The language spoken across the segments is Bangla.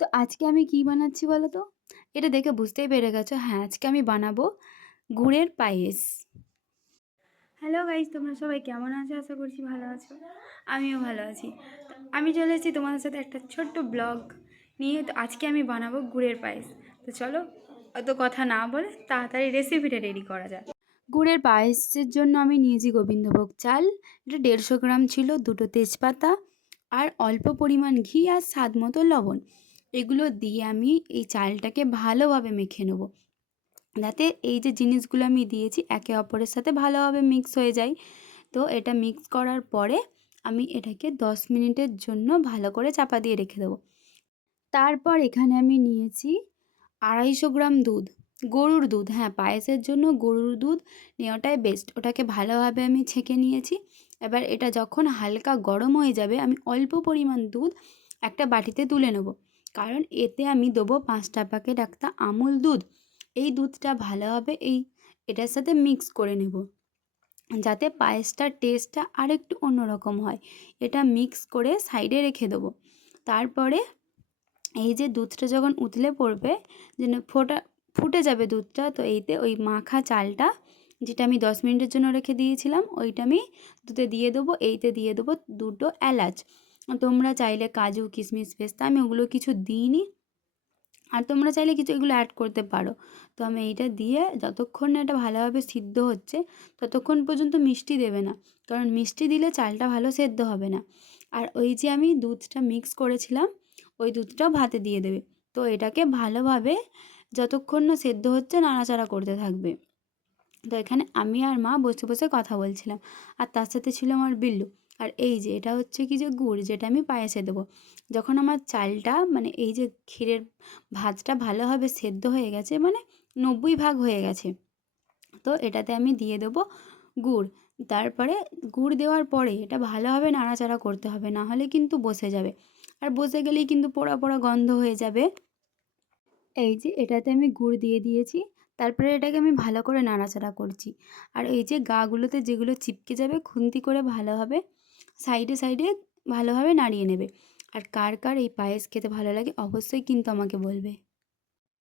তো আজকে আমি কি বানাচ্ছি বলো তো? এটা দেখে বুঝতেই পেরে গেছো। হ্যাঁ, আজকে আমি বানাবো গুড়ের পায়েস। হ্যালো গাইস, তোমরা সবাই কেমন আছো? আশা করছি ভালো আছো। আমিও ভালো আছি। তো আমি চলে এসেছি তোমাদের সাথে একটা ছোট্ট ব্লগ নিয়ে। তো আজকে আমি বানাবো গুড়ের পায়েস। তো চলো, অত কথা না বলে তাড়াতাড়ি রেসিপিটা রেডি করা যাক। গুড়ের পায়েসের জন্য আমি নিয়েছি গোবিন্দভোগ চাল। এটা 150 গ্রাম ছিল, 2টো তেজপাতা আর অল্প পরিমাণ ঘি আর স্বাদ মতো লবণ। এগুলো দিয়ে আমি এই চালটাকে ভালোভাবে মেখে নেব, যাতে এই যে জিনিসগুলো আমি দিয়েছি একে অপরের সাথে ভালোভাবে মিক্স হয়ে যায়। তো এটা মিক্স করার পরে আমি এটাকে 10 মিনিটের জন্য ভালো করে চাপা দিয়ে রেখে দেবো। তারপর এখানে আমি নিয়েছি 250 গ্রাম দুধ, গরুর দুধ। হ্যাঁ, পায়েসের জন্য গরুর দুধ নেওয়াটাই বেস্ট। ওটাকে ভালোভাবে আমি ছেঁকে নিয়েছি। এবার এটা যখন হালকা গরম হয়ে যাবে, আমি অল্প পরিমাণ দুধ একটা বাটিতে তুলে নেব, কারণ এতে আমি দেবো 5টা প্যাকেট একটা আমুল দুধ। এই দুধটা ভালোভাবে এটার সাথে মিক্স করে নেব, যাতে পায়েসটার টেস্টটা আরেকটু অন্যরকম হয়। এটা মিক্স করে সাইডে রেখে দেবো। তারপরে এই যে দুধটা যখন উতলে পড়বে, যেন ফুটে যাবে দুধটা, তো এইতে ওই মাখা চালটা, যেটা আমি 10 মিনিটের জন্য রেখে দিয়েছিলাম, ওইটা আমি দুধে দিয়ে দেবো। এইতে দিয়ে দেবো 2টো এলাচ। তোমরা চাইলে কাজু কিশমিশ পেস্তা, আমি ওগুলো কিছু দিইনি, আর তোমরা চাইলে কিছু এগুলো অ্যাড করতে পারো। তো আমি এইটা দিয়ে যতক্ষণ না এটা ভালোভাবে সিদ্ধ হচ্ছে ততক্ষণ পর্যন্ত মিষ্টি দেবে না, কারণ মিষ্টি দিলে চালটা ভালো সেদ্ধ হবে না। আর ওই যে আমি দুধটা মিক্স করেছিলাম, ওই দুধটাও ভাতে দিয়ে দেবে। তো এটাকে ভালোভাবে যতক্ষণ না সেদ্ধ হচ্ছে নাড়াচাড়া করতে থাকবে। তো এখানে আমি আর মা বসে বসে কথা বলছিলাম, আর তার সাথে ছিল আমার বিল্লু। আর এই যে এটা হচ্ছে কি যে গুড়, যেটা আমি পায়েসে দেবো। যখন আমার চালটা মানে এই যে ক্ষীরের ভাতটা ভালোভাবে সেদ্ধ হয়ে গেছে, মানে 90 ভাগ হয়ে গেছে, তো এটাতে আমি দিয়ে দেবো গুড়। তারপরে গুড় দেওয়ার পরে এটা ভালোভাবে নাড়াচাড়া করতে হবে, না হলে কিন্তু বসে যাবে, আর বসে গেলেই কিন্তু পোড়া পোড়া গন্ধ হয়ে যাবে। এই যে এটাতে আমি গুড় দিয়ে দিয়েছি। তারপরে এটাকে আমি ভালো করে নাড়াচাড়া করছি। আর এই যে গাগুলোতে যেগুলো চিপকে যাবে, খুন্তি করে ভালোভাবে সাইডে সাইডে ভালোভাবে নাড়িয়ে নেবে। আর কার কার এই পায়েস খেতে ভালো লাগে অবশ্যই কিন্তু আমাকে বলবে।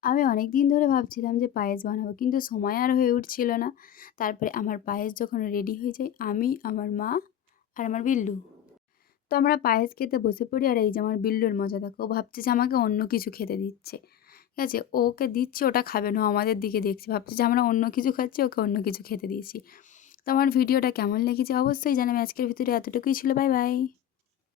আমি অনেক দিন ধরে ভাবছিলাম যে পায়েস বানাবো, কিন্তু সময় আর হয়ে উঠছিল না। তারপরে আমার পায়েস যখন রেডি হয়ে যায়, আমি, আমার মা আর আমার বিল্লু, তো আমরা পায়েস খেতে বসে পড়ি। আর এই যে আমার বিল্লুর মজা দেখো, ও ভাবছে যে আমাকে অন্য কিছু খেতে দিচ্ছে। ঠিক আছে, ওকে দিচ্ছি, ওটা খাবে না, ও আমাদের দিকে দেখছে, ভাবছে যে আমরা অন্য কিছু খাচ্ছি, ওকে অন্য কিছু খেতে দিয়েছি। তো আমার ভিডিওটা কেমন লেগেছে অবশ্যই জানাবে। আজকের ভিডিও এতটুকুই ছিল। Bye bye.